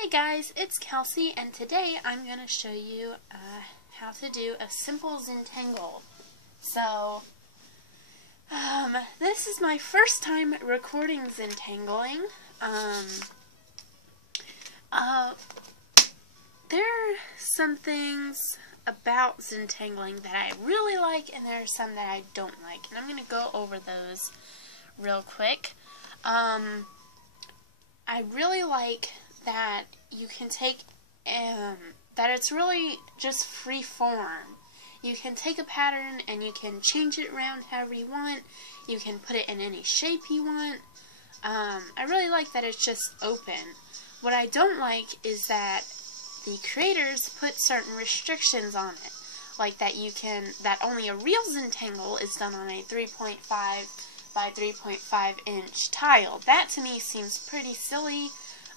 Hey guys, it's Kelsey, and today I'm going to show you how to do a simple Zentangle. So, this is my first time recording Zentangling. There are some things about Zentangling that I really like, and there are some that I don't like, and I'm going to go over those real quick. I really like that you can take, that it's really just free form. You can take a pattern and you can change it around however you want. You can put it in any shape you want. I really like that it's just open. What I don't like is that the creators put certain restrictions on it. Like that that only a real Zentangle is done on a 3.5 by 3.5 inch tile. That to me seems pretty silly.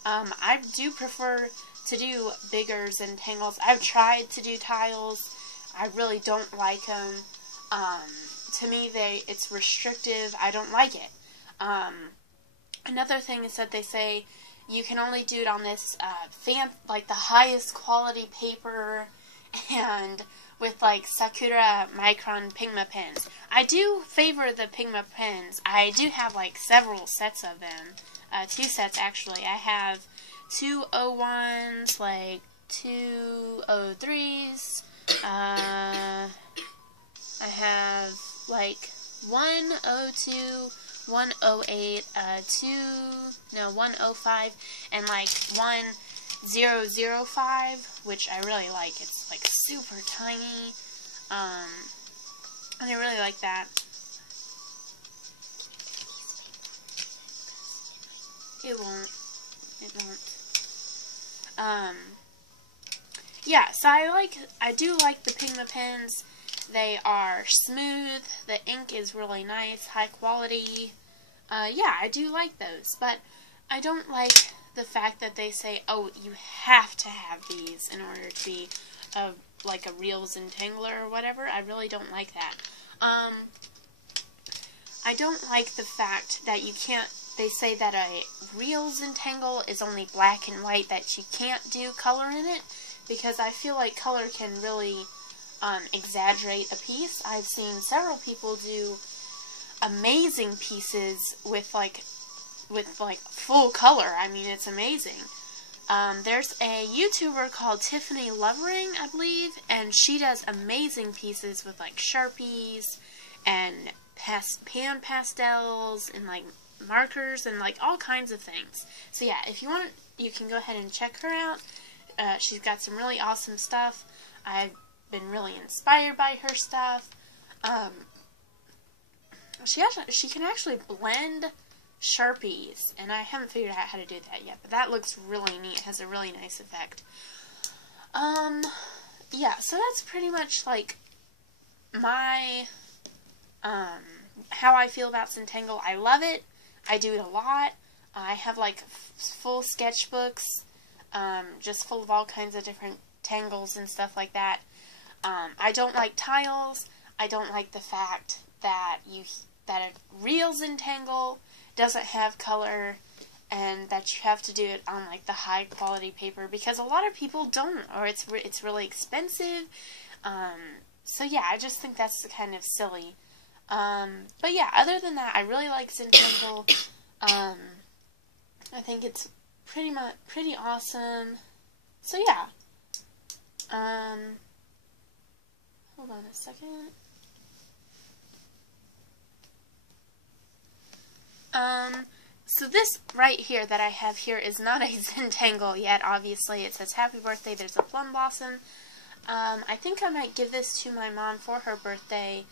I do prefer to do bigger Zentangles. I've tried to do tiles. I really don't like them. To me, it's restrictive. I don't like it. Another thing is that they say you can only do it on this like the highest quality paper and with like Sakura Micron Pigma pens. I do favor the Pigma pens. I do have like several sets of them. 2 sets actually. I have 2 01s, like 2 03s. I have like 1 02, 1 08, 105, and like 1 005, which I really like. It's like super tiny. And I really like that. It won't. Yeah, so I do like the Pigma pens. They are smooth. The ink is really nice, high quality. Yeah, I do like those, but I don't like the fact that they say, oh, you have to have these in order to be like a real Zentangler or whatever. I really don't like that. I don't like the fact that you can't. They say that a real Zentangle is only black and white, that you can't do color in it, because I feel like color can really exaggerate a piece. I've seen several people do amazing pieces with full color. I mean, it's amazing. There's a YouTuber called Tiffany Lovering, I believe, and she does amazing pieces with like Sharpies and pan pastels and like markers and like all kinds of things. So yeah, if you want, you can go ahead and check her out. She's got some really awesome stuff. I've been really inspired by her stuff. She can actually blend Sharpies, and I haven't figured out how to do that yet, but that looks really neat. It has a really nice effect. Yeah, so that's pretty much like my how I feel about Zentangle. I love it. I do it a lot. I have like full sketchbooks, just full of all kinds of different tangles and stuff like that. I don't like tiles. I don't like the fact that a real Zentangle doesn't have color, and that you have to do it on like the high quality paper, because a lot of people don't, or it's really expensive. So yeah, I just think that's kind of silly. But yeah, other than that, I really like Zentangle. I think it's pretty awesome. So yeah. Hold on a second. So this right here that I have here is not a Zentangle yet, obviously. It says happy birthday, there's a plum blossom. I think I might give this to my mom for her birthday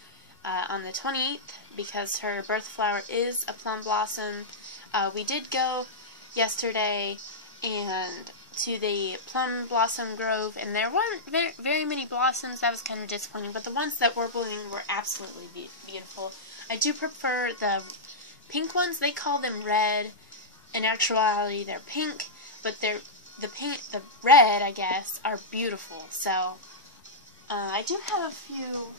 on the 28th, because her birth flower is a plum blossom. We did go yesterday and to the plum blossom grove, and there weren't very many blossoms. That was kind of disappointing, but the ones that were blooming were absolutely beautiful. I do prefer the pink ones. They call them red. In actuality, they're pink, but the red, I guess, are beautiful. So I do have a few.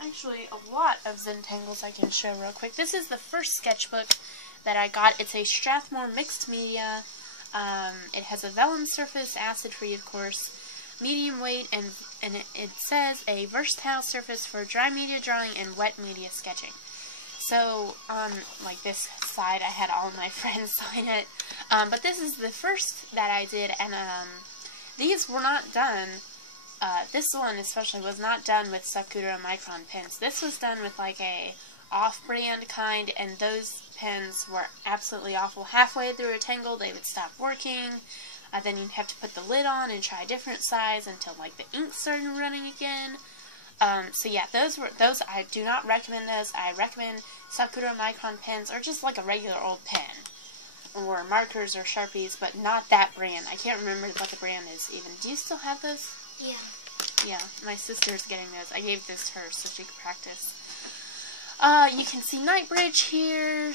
Actually, a lot of Zentangles I can show real quick. This is the first sketchbook that I got. It's a Strathmore mixed media. It has a vellum surface, acid-free of course, medium weight, and it says a versatile surface for dry media drawing and wet media sketching. So on like this side I had all of my friends sign it, but this is the first that I did, and these were not done, this one especially was not done with Sakura Micron pens. This was done with like a off-brand kind, and those pens were absolutely awful. Halfway through a tangle they would stop working, then you'd have to put the lid on and try a different size until like the ink started running again. So yeah, those I do not recommend those. I recommend Sakura Micron pens, or just like a regular old pen, or markers or Sharpies, but not that brand. I can't remember what the brand is even. Do you still have those? Yeah. Yeah, my sister's getting those. I gave this to her so she could practice. You can see Nightbridge here.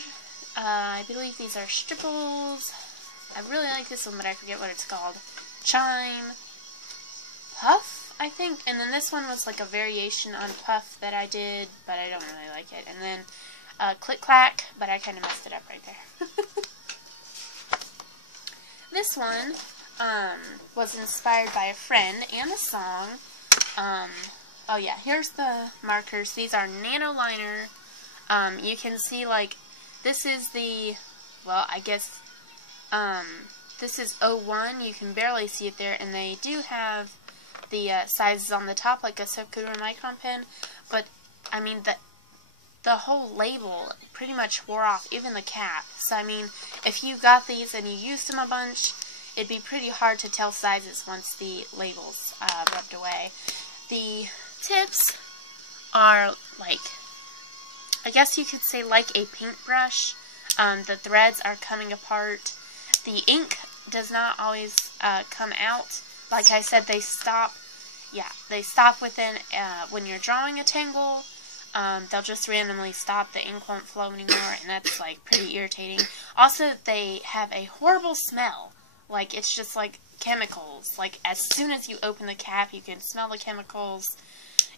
I believe these are Stripples. I really like this one, but I forget what it's called. Chime. Puff, I think. And then this one was like a variation on Puff that I did, but I don't really like it. And then Click Clack, but I kind of messed it up right there. This one was inspired by a friend and a song. Oh yeah, here's the markers. These are Nano Liner. You can see like this is the, well, I guess this is 01. You can barely see it there, and they do have the sizes on the top like a Sakura Micron pen, but I mean the whole label pretty much wore off, even the cap. So I mean, if you got these and you used them a bunch, it'd be pretty hard to tell sizes once the labels rubbed away. The tips are like, I guess you could say like a paintbrush. The threads are coming apart. The ink does not always come out. Like I said, they stop. Yeah, they stop within when you're drawing a tangle. They'll just randomly stop. The ink won't flow anymore, and that's like pretty irritating. Also, they have a horrible smell. Like, it's just like chemicals. Like, as soon as you open the cap, you can smell the chemicals.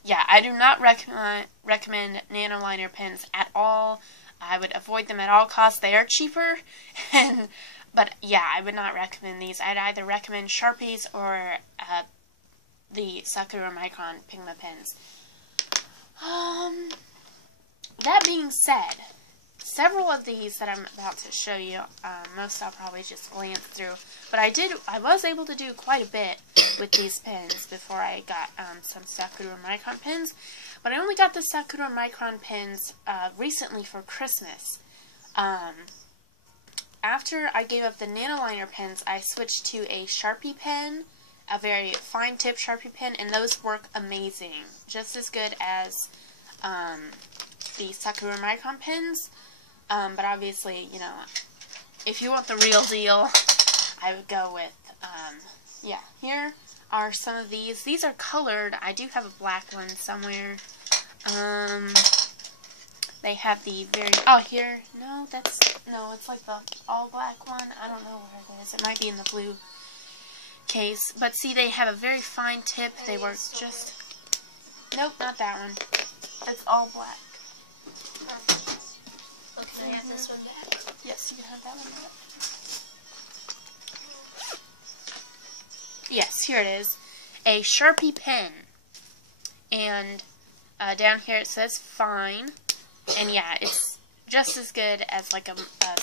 Yeah, I do not recommend Nano Liner pens at all. I would avoid them at all costs. They are cheaper, but yeah, I would not recommend these. I'd either recommend Sharpies or the Sakura Micron Pigma pens. That being said, several of these that I'm about to show you, most I'll probably just glance through, but I was able to do quite a bit with these pens before I got some Sakura Micron pens, but I only got the Sakura Micron pens recently for Christmas. After I gave up the Nano Liner pens, I switched to a Sharpie pen, a very fine tip Sharpie pen, and those work amazing. Just as good as the Sakura Micron pens. But obviously, you know, if you want the real deal, I would go with, yeah, here are some of these. These are colored. I do have a black one somewhere. They have the very, oh, here, no, it's like the all black one. I don't know where it is. It might be in the blue case. But see, they have a very fine tip. They work just, nope, not that one. It's all black. Oh, can I have this one back? Yes, you can have that one back. Yes, here it is. A Sharpie pen. And down here it says fine. And yeah, it's just as good as like a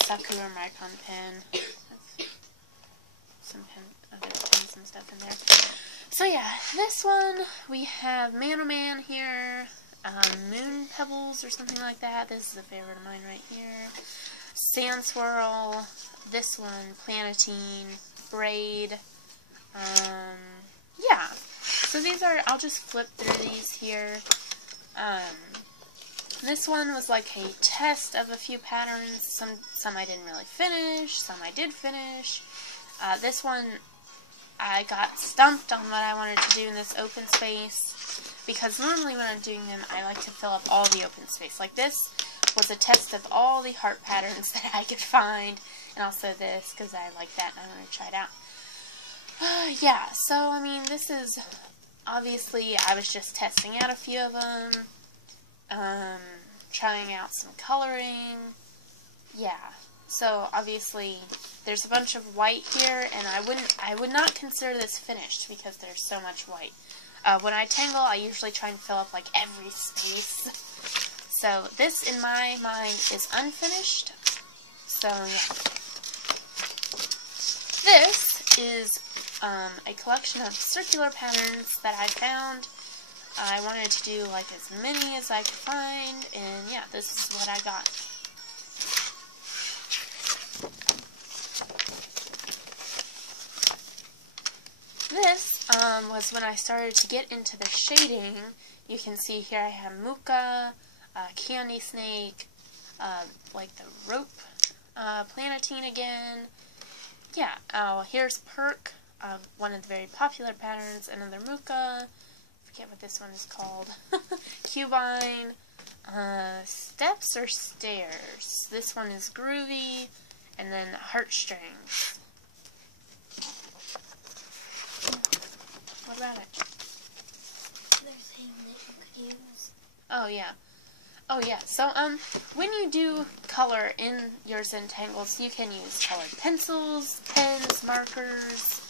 Sakura Micron pen. Some other pens and stuff in there. So yeah, this one, we have Man-O-Man here. Moon Pebbles or something like that. This is a favorite of mine right here. Sand Swirl. This one, Planetine. Braid. Yeah. So these are, I'll just flip through these here. This one was like a test of a few patterns. Some I didn't really finish. Some I did finish. This one, I got stumped on what I wanted to do in this open space. Because normally when I'm doing them, I like to fill up all the open space. Like this was a test of all the heart patterns that I could find. And also this, because I like that and I want to try it out. Yeah, so I mean, this is, obviously, I was just testing out a few of them. Trying out some coloring. Yeah. So obviously there's a bunch of white here, and I would not consider this finished because there's so much white. When I tangle, I usually try and fill up like every space. So this, in my mind, is unfinished. So yeah. This is a collection of circular patterns that I found. I wanted to do like as many as I could find, and yeah, this is what I got. This was when I started to get into the shading. You can see here I have Mooka, Candy Snake, like the rope, Planetine again. Yeah, here's Perk, one of the very popular patterns, another Mooka, I forget what this one is called, Cubine, Steps or Stairs. This one is Groovy, and then Heartstrings. What about it? They're saying that you could use. Oh yeah. Oh yeah. So when you do color in your Zentangles, you can use colored pencils, pens, markers,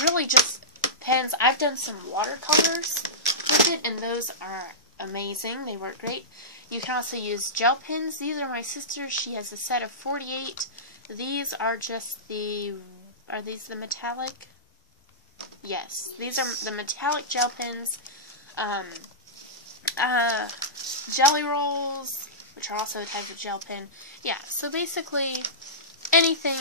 really just pens. I've done some watercolors with it, and those are amazing. They work great. You can also use gel pens. These are my sister's. She has a set of 48. These are just the, are these the metallic? Yes, these are the metallic gel pens. Jelly rolls, which are also a type of gel pen. Yeah, so basically anything,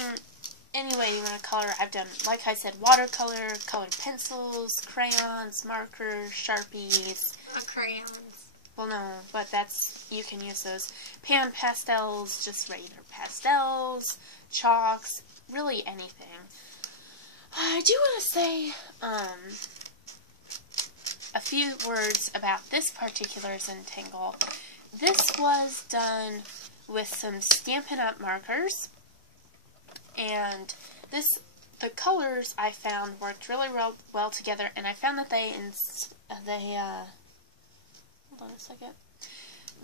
any way you want to color. I've done, like I said, watercolor, colored pencils, crayons, markers, Sharpies. Not crayons. Well, no, but that's, you can use those. Pan pastels, just regular pastels, chalks, really anything. I do want to say a few words about this particular Zentangle. This was done with some Stampin' Up! Markers, and the colors I found worked really well together, and I found that hold on a second.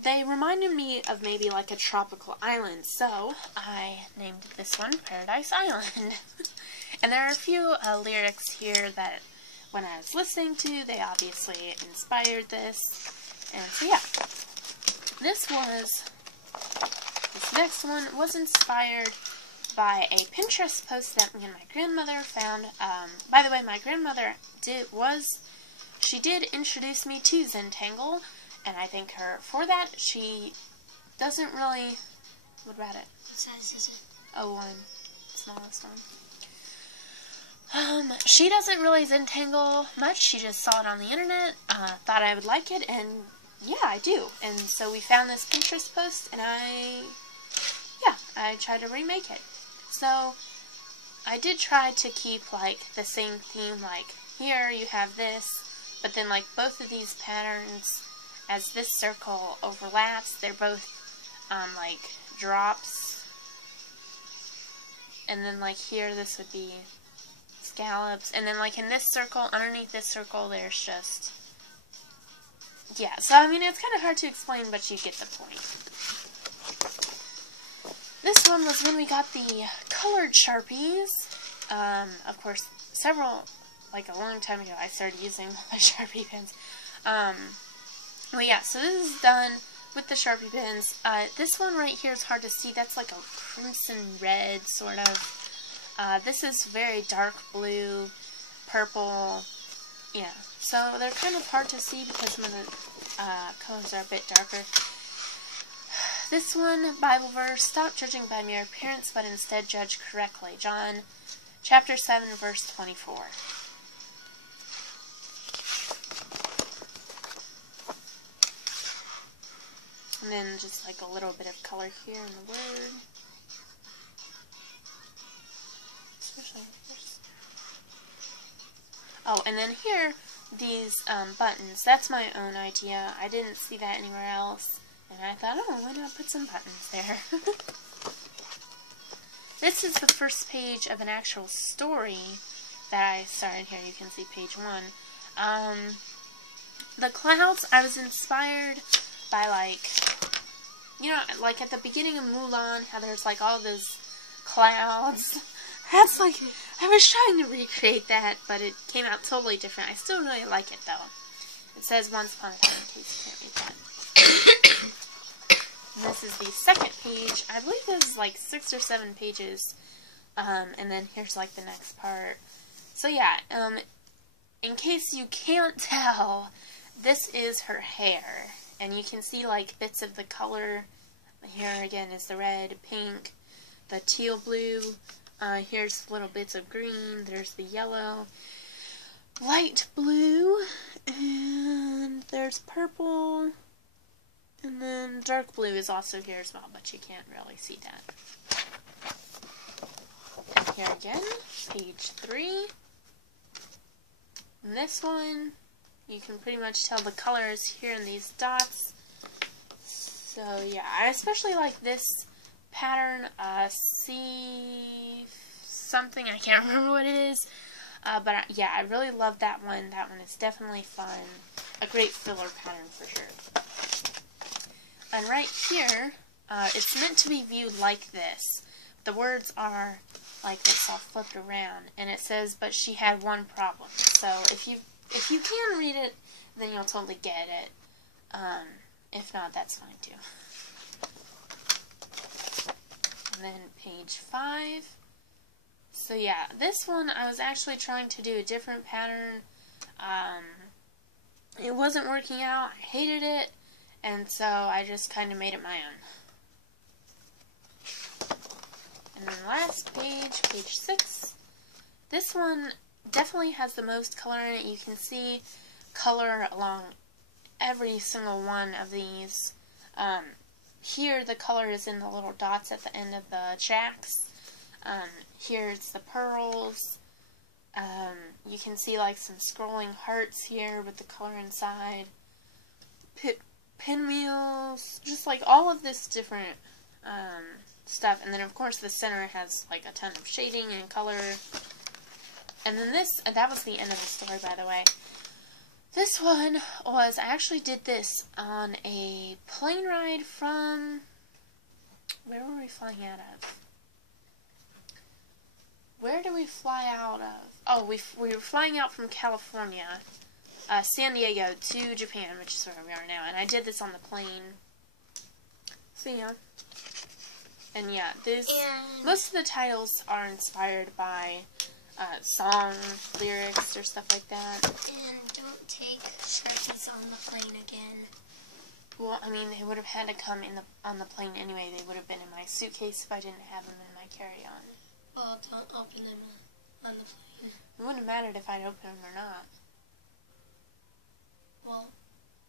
They reminded me of maybe like a tropical island, so I named this one Paradise Island. And there are a few lyrics here that when I was listening to, they obviously inspired this. And so yeah, this next one was inspired by a Pinterest post that me and my grandmother found. By the way, my grandmother she did introduce me to Zentangle, and I thank her for that. She doesn't really, what about it? What size is it? Oh, one, smallest one. She doesn't really Zentangle much. She just saw it on the internet, thought I would like it, and yeah, I do. And so we found this Pinterest post, and I tried to remake it. So I did try to keep like the same theme, like here you have this, but then like both of these patterns, as this circle overlaps, they're both like drops, and then like here this would be scallops, and then like in this circle, underneath this circle, there's just, yeah, so I mean it's kind of hard to explain, but you get the point. This one was when we got the colored Sharpies. Of course, like a long time ago, I started using my Sharpie pens. Well, yeah, so this is done with the Sharpie pens. This one right here is hard to see. That's like a crimson red, sort of. This is very dark blue, purple, yeah. So they're kind of hard to see because some of the colors are a bit darker. This one, Bible verse, stop judging by mere appearance, but instead judge correctly. John chapter 7, verse 24. And then just like a little bit of color here in the word. Oh, and then here, these buttons. That's my own idea. I didn't see that anywhere else. And I thought, oh, why not put some buttons there? This is the first page of an actual story that I started here. You can see page 1. The clouds, I was inspired by, like, you know, like at the beginning of Mulan, how there's like all those clouds. That's like, I was trying to recreate that, but it came out totally different. I still really like it though. It says Once Upon a Time, in case you can't read that. And this is the second page. I believe this is like 6 or 7 pages. And then here's like the next part. So yeah, in case you can't tell, this is her hair. And you can see like bits of the color. Here again is the red, pink, the teal blue. Here's little bits of green. There's the yellow, light blue, and there's purple. And then dark blue is also here as well, but you can't really see that. And here again, page 3. And this one, you can pretty much tell the colors here in these dots. So yeah, I especially like this pattern, C something, I can't remember what it is. But yeah, I really love that one. That one is definitely fun. A great filler pattern for sure. And right here, it's meant to be viewed like this. The words are like this, all flipped around, and it says, "But she had one problem." So if you can read it, then you'll totally get it. If not, that's fine too. And then page 5. So yeah, this one I was actually trying to do a different pattern. It wasn't working out. I hated it. And so I just kind of made it my own. And then last page, page 6. This one definitely has the most color in it. You can see color along every single one of these. Here the color is in the little dots at the end of the tracks. Here it's the pearls. You can see like some scrolling hearts here with the color inside. Pinwheels, just like all of this different stuff. And then of course the center has like a ton of shading and color. And then this, that was the end of the story, by the way. This one was, I actually did this on a plane ride from, where were we flying out of? Where did we fly out of? Oh, we were flying out from California, San Diego to Japan, which is where we are now. And I did this on the plane. So yeah. And yeah, most of the titles are inspired by song lyrics or stuff like that. And don't take Sharpies on the plane again. Well, I mean, they would have had to come on the plane anyway. They would have been in my suitcase if I didn't have them in my carry-on. Well, don't open them on the plane. It wouldn't have mattered if I'd opened them or not. Well,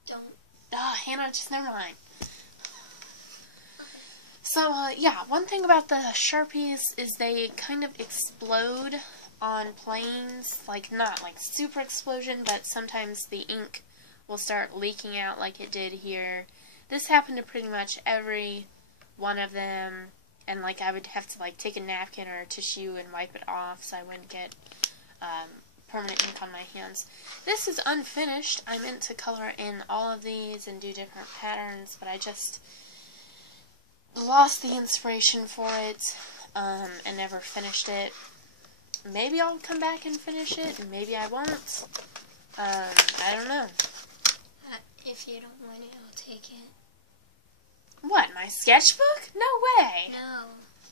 don't. Hannah, just never mind. So, yeah, one thing about the Sharpies is they kind of explode on planes. Like, not like super explosion, but sometimes the ink will start leaking out like it did here. This happened to pretty much every one of them. And, like, I would have to, like, take a napkin or a tissue and wipe it off so I wouldn't get permanent ink on my hands. This is unfinished. I meant to color in all of these and do different patterns, but I just lost the inspiration for it and never finished it. Maybe I'll come back and finish it, and maybe I won't. I don't know. If you don't want it, I'll take it. What, my sketchbook? No way!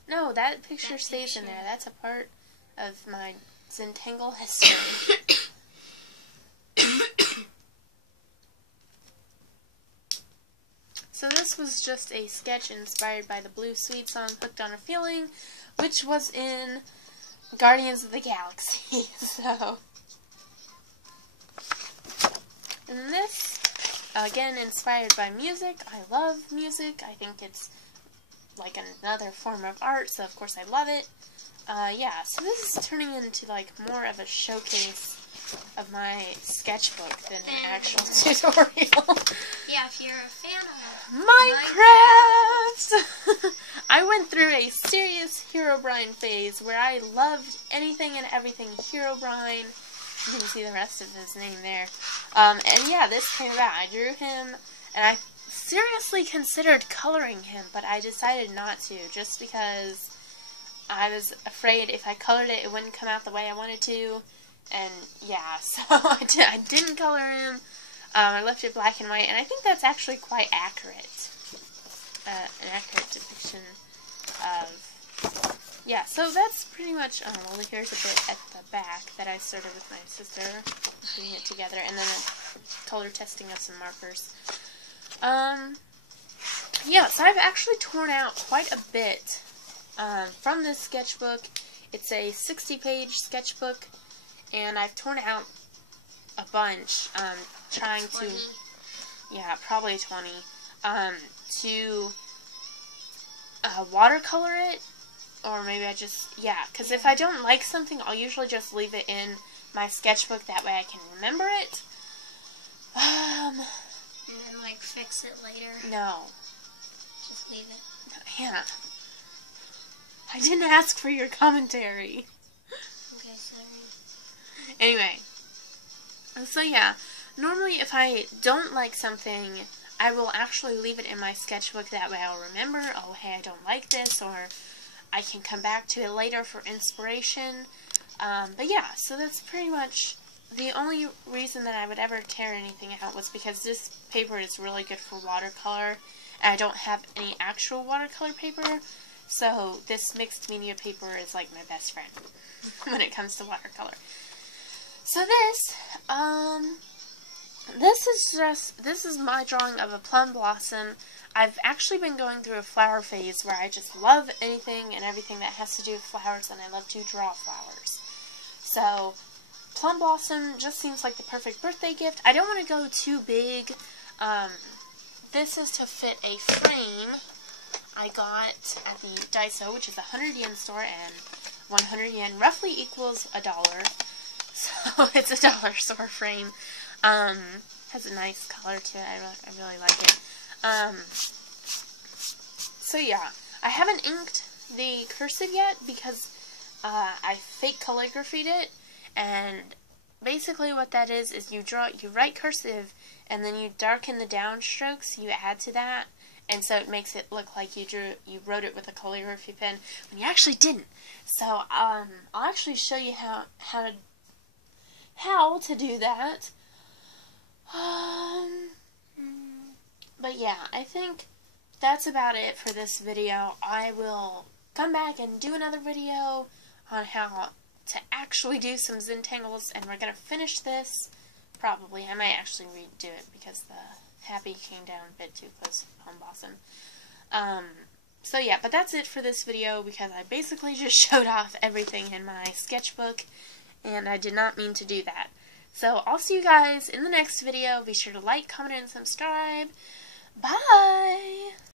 No, that picture stays in there. That's a part of my Zentangle history. So this was just a sketch inspired by the Blue Sweet song Hooked on a Feeling, which was in Guardians of the Galaxy. So, and this, again, inspired by music. I love music. I think it's like another form of art, so of course I love it. Yeah, so this is turning into like more of a showcase of my sketchbook than an actual tutorial. Yeah, if you're a fan of Minecraft! I went through a serious Herobrine phase where I loved anything and everything Herobrine. You can see the rest of his name there. And yeah, this came about. I drew him, and I seriously considered coloring him, but I decided not to, just because I was afraid if I colored it, it wouldn't come out the way I wanted to. And yeah, so I didn't color him. I left it black and white, and I think that's actually quite accurate. An accurate depiction of... Yeah, so that's pretty much... Oh, well, here's a bit at the back that I started with my sister, putting it together, and then a color testing of some markers. Yeah, so I've actually torn out quite a bit from this sketchbook. It's a 60-page sketchbook, and I've torn out a bunch, trying 20. to, yeah, probably 20, to watercolor it, or maybe I just, yeah, because if I don't like something, I'll usually just leave it in my sketchbook, that way I can remember it. And then, like, fix it later. No. Just leave it. Hannah, I didn't ask for your commentary. Okay, sorry. Anyway, so yeah, normally if I don't like something, I will actually leave it in my sketchbook, that way I'll remember, oh hey, I don't like this, or I can come back to it later for inspiration. But yeah, so that's pretty much the only reason that I would ever tear anything out was because this paper is really good for watercolor, and I don't have any actual watercolor paper, so this mixed media paper is like my best friend when it comes to watercolor. So this is my drawing of a plum blossom. I've actually been going through a flower phase where I just love anything and everything that has to do with flowers, and I love to draw flowers. So plum blossom just seems like the perfect birthday gift. I don't want to go too big. This is to fit a frame I got at the Daiso, which is a 100 yen store, and 100 yen roughly equals $1. So it's a dollar store frame. Has a nice color to it. I really like it. So yeah, I haven't inked the cursive yet because I fake calligraphied it, and basically what that is you write cursive, and then you darken the downstrokes, you add to that, and so it makes it look like you wrote it with a calligraphy pen when you actually didn't. So I'll actually show you how to do that. But yeah, I think that's about it for this video. I will come back and do another video on how to actually do some Zentangles, and we're going to finish this. Probably. I might actually redo it because the happy came down a bit too close to Plum Blossom. So yeah, but that's it for this video because I basically just showed off everything in my sketchbook, and I did not mean to do that. So I'll see you guys in the next video. Be sure to like, comment, and subscribe. Bye!